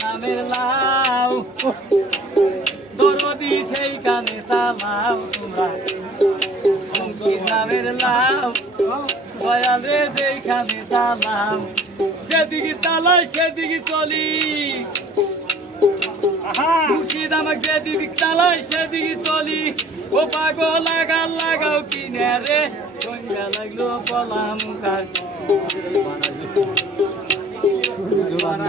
নামের লাউ। দরদি সেইখানে তালাও তোমরা। নামের লাউ? দয়াল যেখানে তালাম যেদিকে তালাই সেদিকে চলি। মুর্শিদ আমাকে যেদিকে তালাই সেদিকে চলি। ও পাগল লাগা লাগাও কিনে রে। সন্ধ্যা লাগল পলা মুখার।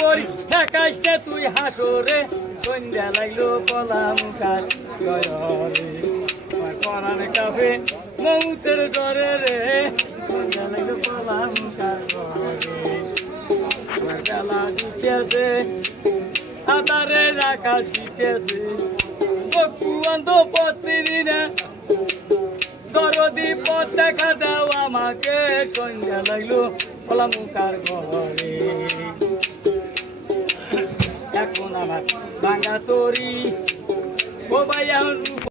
করি একাশে তুই হাসরে। সন্ধ্যা লাগল, কলা মুখার আমার করানে কাফে, মৌতের ডরে রে। সন্ধ্যা লাগল, কলা মুখার আমার বেলা দিতেছে আদারে রাখা শিখেছে। বকুয়ান্ত পত্রি না দরদি পথ দেখা দাও আমাকে। সন্ধ্যা লাগল ওলা মুখার ঘরে এখন আমার ভাঙা তরি ও ভাই এখন